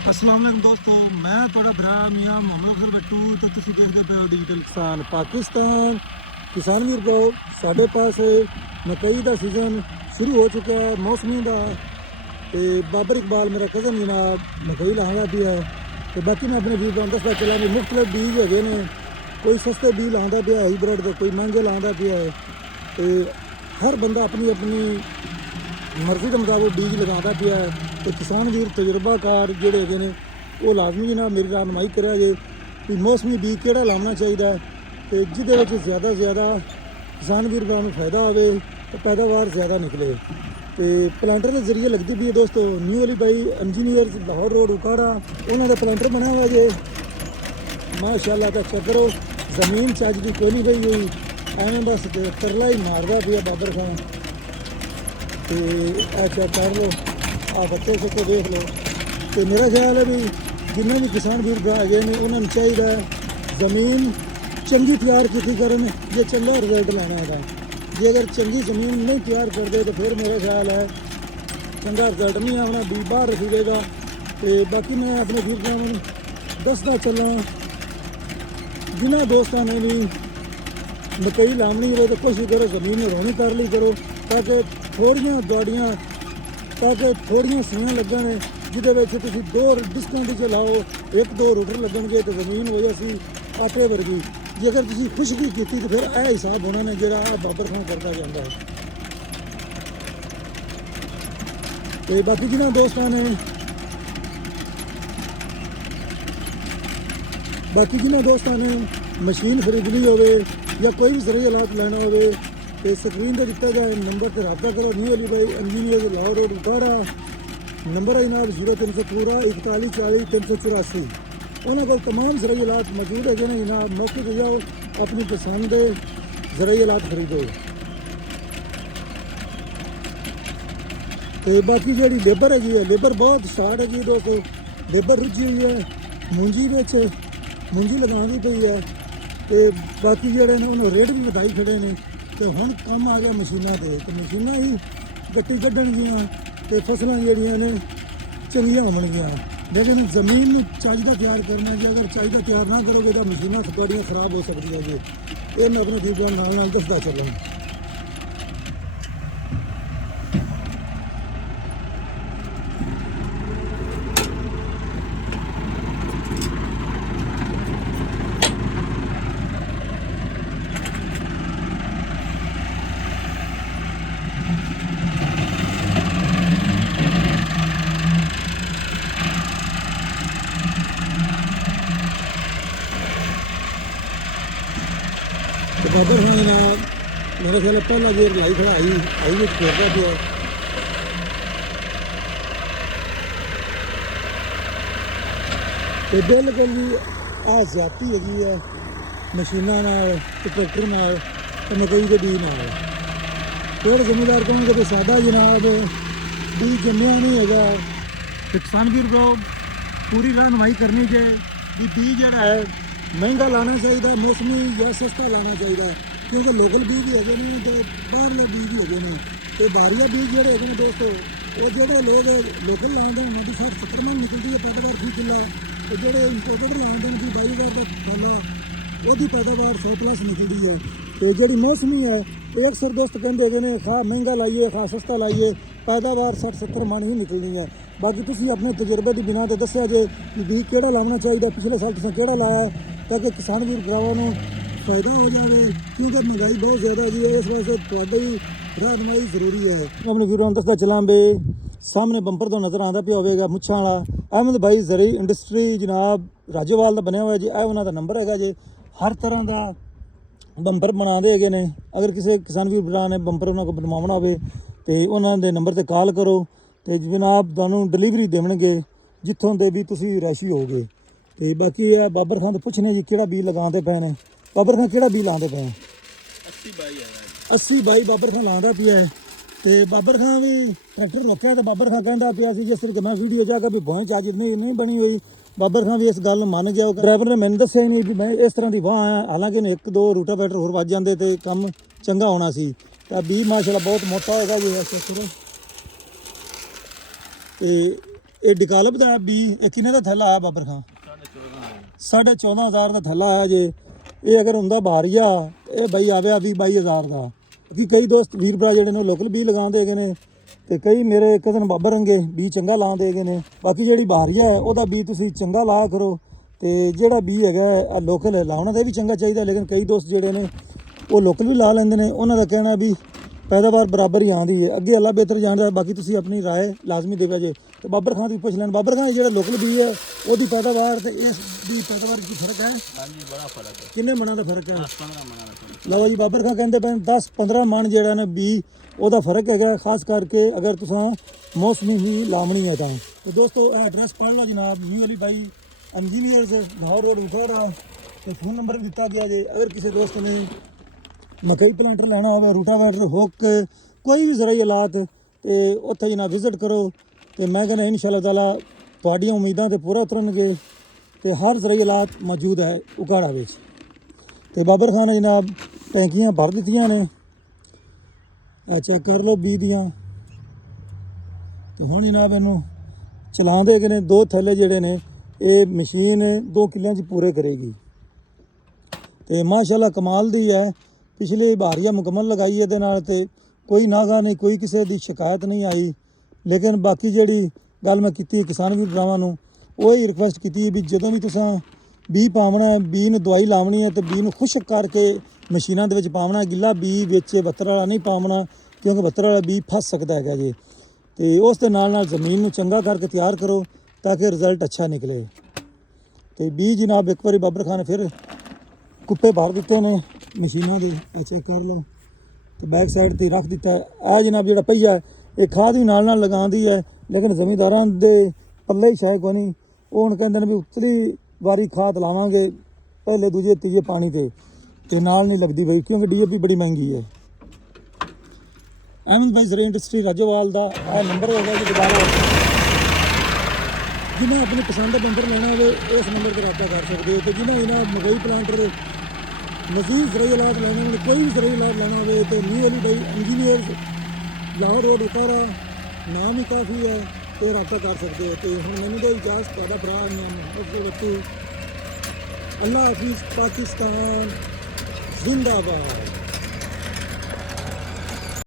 अस्सलाम वालेकुम दोस्तों, मैं थोड़ा भरा मियाँ मोहम्मद अफजल बिट्टू तो तुसी देखते पे हो डिजिटल किसान पाकिस्तान। किसान वीर को साढ़े पास मकई का सीजन शुरू हो चुका है मौसमी का। तो बाबर इकबाल मेरा कज़न जनाब मकई लाँदा भी है। तो बाकी मैं अपने वीर को दसदा चला भी मुख्तलिफ बीज है ने, कोई सस्ते बीज लाँदा पिया हाईब्रिड तो कोई महंगे लाँदा पिया है। तो हर बंदा अपनी अपनी मर्जी के मुताबिक बीज लगाता पिया है। तो किसान वीर तजुर्बाकार जोड़े है ने वो लाजमी जनाब मेरी रहनुमाई करा जे कि मौसमी बीज केड़ा लाना चाहिए तो जिदे ज़्यादा ज़्यादा किसान वीर का फायदा आवे तो पैदावार ज़्यादा निकले। तो प्लांटर के जरिए लगती भी है दोस्तों। न्यू अली भाई इंजीनियर लाहौर रोड उकाड़ा उन्होंने प्लांटर बनाया हुआ जे माशाल्लाह। तो चेक करो जमीन चज की कोई नहीं गई हुई, एवं बस तरला ही मारदा पिया बाबर खान। तो चेक कर लो, आ बच्चे सबको देख लो। तो मेरा ख्याल है भी जिन्हें भी किसान वीर भरा गए ने उन्होंने चाहिए जमीन चंगी तैयार की करन जे चंगा रिजल्ट लाना है। जे अगर चंगी जमीन नहीं तैयार कर दे तो फिर मेरा ख्याल है चंगा रिजल्ट नहीं आना, बीज बाहर रखेगा। तो बाकी मैं अपने वीर भरावां दसदा चला जिन्होंने दोस्तों ने भी मकई लानी हो तो कोशिश करो जमीन रोनी कर ली करो ताकि थोड़ियां दवाड़ियाँ ताकि थोड़ियां सूइयां लगन जिदे तुम दो डिस्काउंट च लाओ, एक दो रूटर लगनगे तो जमीन हो जासी आटे वर्गी। जे अगर तुम खुशकी की तो फिर यह हिसाब होना ने जोड़ा बाबर खान करता जाता है। तो बाकी जिन्होंने दोस्तों ने मशीन खरीदनी हो या कोई भी जरिए हालात लेना हो तो स्क्रीन पर दिता जाए नंबर पर रब्ता करो। न्यू अली भाई इंजीनियर लाहौर रोड उकाड़ा नंबर है जनाब 0341 40 384। उन्होंने को तमाम जरिए हालात मौजूद है जनाब, मौके पर जाओ अपनी पसंद के जरिए हालात खरीदो। तो बाकी जी लेबर है लेबर बहुत शार्ट है दोस्तों, लेबर रुझी हुई है मुंजी लगानी पई है। तो बाकी जोड़े ने उन्होंने रेट भी बताई खड़े ने। तो हम कम आ गया मशीनों से, तो मशीना ही गट्टी कढ़नगियाँ तो फसलों जड़िया ने चंगियाँ होनगियाँ। लेकिन जमीन चाहिदा तैयार करना जी, अगर चाहिदा तैयार ना करोगे तो मशीना थोड़ियाँ खराब हो सकती है जी। ये मैं अपने फीडबैक नाल दसदा चला। तो बाबर खान जनाब मेरे ख्याल पहला गेर लाई खड़ा आई में खेलता पिया। तो बिल्कुल भी आ ज्यादती हैगी है मशीनों तो ट्रैक्टर नाल तो मकई के बीज नाल। फिर जिम्मेदार कहोगे तो सादा जनाब बीज जमया नहीं है। किसान वीर को पूरी रहनुमाई करनी चाहिए कि बीज जरा है महंगा लाना चाहिए मौसमी या सस्ता लाना चाहिए, क्योंकि लोकल बीज भी है ना तो बाहरले बीज भी है। तो बाहरिया बीज जोड़े है दोस्तों वो जो लोग लोकल लाते हैं उन्होंने 60-70 मन निकलती है पैदावार फी किला। तो जोड़े इंपोर्टेड लाते हैं कि 22,000 का फल है वो पैदावार 100+ निकलती है। तो जी मौसमी है वो अक्सर दोस्त कहते हैं खा महंगा लाइए खा सस्ता लाइए पैदावार 60-70 मन ही निकलनी है। बाकी तुम अपने तजुर्बे की बिना तो दसिया जे कि बीज केड़ा लाना चाहिए, पिछले साल तुसें केड़ा लाया ताकि किसान वीर भरावां नूं फायदा हो जाए, क्योंकि महंगाई बहुत ज़्यादा है इस वास्ते तुहाडी रहनुमाई जरूरी है। अपने वीरों दसदा चलां बे सामने बंपर तो नज़र आंदा पिया होवेगा मुच्छां वाला अहमद भाई जरी इंडस्ट्री जनाब राजोवाल का बनया हुआ जी। यह उन्होंने नंबर है जी, हर तरह का बंपर बनाते है। अगर किसी किसान वीर भरा ने बंपर उन्होंने को बनवाना हो तो उन्होंने नंबर पर कॉल करो तो जनाब तुहानूं डिलीवरी देवणगे जित्थों दे भी तुसीं रैशी होगे। तो बाकी है बाबर खान तो पूछने जी केड़ा बीज लगाते पे ने। बाबर खान केड़ा बीज लाते पे 80/22 बाबर खान लाता पिया है। तो बाबर खान भी ट्रैक्टर रोकया तो बाबर खान कहता पिया जिस तरह मैं वीडियो जाकर भी भों चार्ज नहीं बनी हुई। बाबर खान भी इस गल मान गया। ड्राइवर ने मैंने दसिया ही नहीं भी मैं इस तरह की वाह आया, हालांकि एक दो रूटावेटर होर वज जाते तो काम चंगा होना सी। तो बीज माशाल्लाह बहुत मोटा होगा जी। तो ਇਹ ਡਿਕਾਲਬ ਦਾ ਵੀ ਇਹ ਕਿੰਨੇ ਦਾ ਥੈਲਾ ਆਇਆ ਬਾਬਰ ਖਾਂ? 14,500 ਦਾ ਥੈਲਾ ਆਇਆ ਜੇ। ਇਹ ਅਗਰ ਹੁੰਦਾ ਬਾਹਰੀਆ ਇਹ ਬਈ ਆਵੇ 22,000 ਦਾ। ਕਿ ਕਈ ਦੋਸਤ ਵੀਰ ਭਰਾ ਜਿਹੜੇ ਨੇ ਲੋਕਲ ਬੀ ਲਗਾਉਂਦੇ ਹੈਗੇ ਨੇ ਤੇ ਕਈ ਮੇਰੇ ਕਜ਼ਨ ਬਾਬਰ ਰੰਗੇ ਬੀ ਚੰਗਾ ਲਾਉਂਦੇ ਹੈਗੇ ਨੇ। ਬਾਕੀ ਜਿਹੜੀ ਬਾਹਰੀਆ ਹੈ ਉਹਦਾ ਬੀ ਤੁਸੀਂ ਚੰਗਾ ਲਾਇਆ ਕਰੋ ਤੇ ਜਿਹੜਾ ਬੀ ਹੈਗਾ ਲੋਕਲ ਲਾਉਣਾ ਤਾਂ ਵੀ ਚੰਗਾ ਚਾਹੀਦਾ। ਲੇਕਿਨ ਕਈ ਦੋਸਤ ਜਿਹੜੇ ਨੇ ਉਹ ਲੋਕਲ ਵੀ ਲਾ ਲੈਂਦੇ ਨੇ, ਉਹਨਾਂ ਦਾ ਕਹਿਣਾ ਵੀ ਪੈਦਾਵਾਰ ਬਰਾਬਰ ਹੀ ਆਉਂਦੀ ਹੈ। ਅੱਗੇ ਅੱਲਾ ਬਿਹਤਰ ਜਾਣਦਾ। ਬਾਕੀ ਤੁਸੀਂ ਆਪਣੀ ਰਾਏ ਲਾਜ਼ਮੀ ਦੇਵਿਆ ਜੇ। ਤੇ ਬਾਬਰ ਖਾਨ ਦੀ ਪੁੱਛ ਲੈਣ। ਬਾਬਰ ਖਾਨ ਜਿਹੜਾ ਲੋਕਲ ਬੀ ਹੈ ਉਹਦੀ ਪੈਦਾਵਾਰ ਤੇ ਇਸ ਦੀ ਪੈਦਾਵਾਰ ਕੀ ਫਰਕ ਹੈ? ਹਾਂਜੀ ਬੜਾ ਫਰਕ ਹੈ। ਕਿੰਨੇ ਮਣਾਂ ਦਾ ਫਰਕ ਹੈ? 10-15 ਮਣਾਂ ਦਾ ਫਰਕ। ਲਓ ਜੀ ਬਾਬਰ ਖਾਨ ਕਹਿੰਦੇ ਪਏ 10-15 ਮਣ ਜਿਹੜਾ ਨੇ ਬੀ ਉਹਦਾ ਫਰਕ ਹੈਗਾ, ਖਾਸ ਕਰਕੇ ਅਗਰ ਤੁਸੀਂ ਮੌਸਮੀ ਹੀ ਲਾਵਣੀ ਹੈ ਤਾਂ। तो दोस्तों एड्रैस पढ़ लो जनाब, न्यू अली भाई इंजीनियर लाहौर रोड उठौरा। तो फोन नंबर भी दिता गया जे। अगर किसी दोस्त ने मकई प्लांटर लेना हो, रूटावेटर हुक कोई भी ज़रूरी हालात तो उत्थे जनाब विजिट करो। तो मैं कहना इंशाअल्लाह ताला तुहाडियां उम्मीदां ते पूरा उतरनगे। तो हर ज़रूरी हालात मौजूद है उकाड़ा विच। तो बाबर खान ने जनाब टैंकियां भर दित्तियां ने, चेक कर लो बी दियां। तो हुण जनाब इनू चलाते गए ने। 2 थैले जोड़े ने ये मशीन 2 किलों पूरे करेगी। तो माशाल्लाह कमाल दी है। पिछले बारिया मुकम्मल लगाई है तो कोई नागा नहीं, कोई किसी की शिकायत नहीं आई। लेकिन बाकी जी गल मैं की किसान भी भरावां नूं वही रिक्वेस्ट की भी जदों भी तुसां बी पावना है, बी नूं दवाई लावनी है तो बी नूं खुश्क करके मशीनां दे विच पावना। गिला बी विच बत्तर वाला नहीं पावना क्योंकि बत्तर वाला बी फस सकता है जी। तो उस दे नाल जमीन नूं चंगा करके तैयार करो ताकि रिजल्ट अच्छा निकले। तो बी जनाब एक बार बाबर खान ने फिर कुप्पे भर दिते ने मशीनों के, चेक कर लो। तो बैक साइड ते रख दिता है। आ जनाब जो पहिया ये खाद भी नाल लगाती है, लेकिन जमींदारां दे पल्ले ही शायद कोई नहीं। वो हुण कहंदे ने भी उतली वारी खाद लावांगे पहले दूजे तीजे पानी ते नाल नहीं लगती बई क्योंकि DAP बड़ी महंगी है। अहमद भाई ज़रा इंडस्ट्री राजोवाल का यह नंबर होगा जी। दोबारा जिन्हें अपनी पसंद का बंदर लेना हो इस नंबर पर रब्ता कर सकते हो। तो जिन्हें इन्हें मकई प्लांटर मजीद ज़रूरी हालात लेने हो, कोई भी ज़रूरी हालात लेना हो तो न्यू अली भाई इंजीनियर लाहौर रोड उतारा नाम ही काफ़ी है तो रब्ता कर सकते हो। तो हम मैंने तो इजाज़त पैदा भरा मोहम्मद। अल्लाह हाफिज़। पाकिस्तान जिंदाबाद।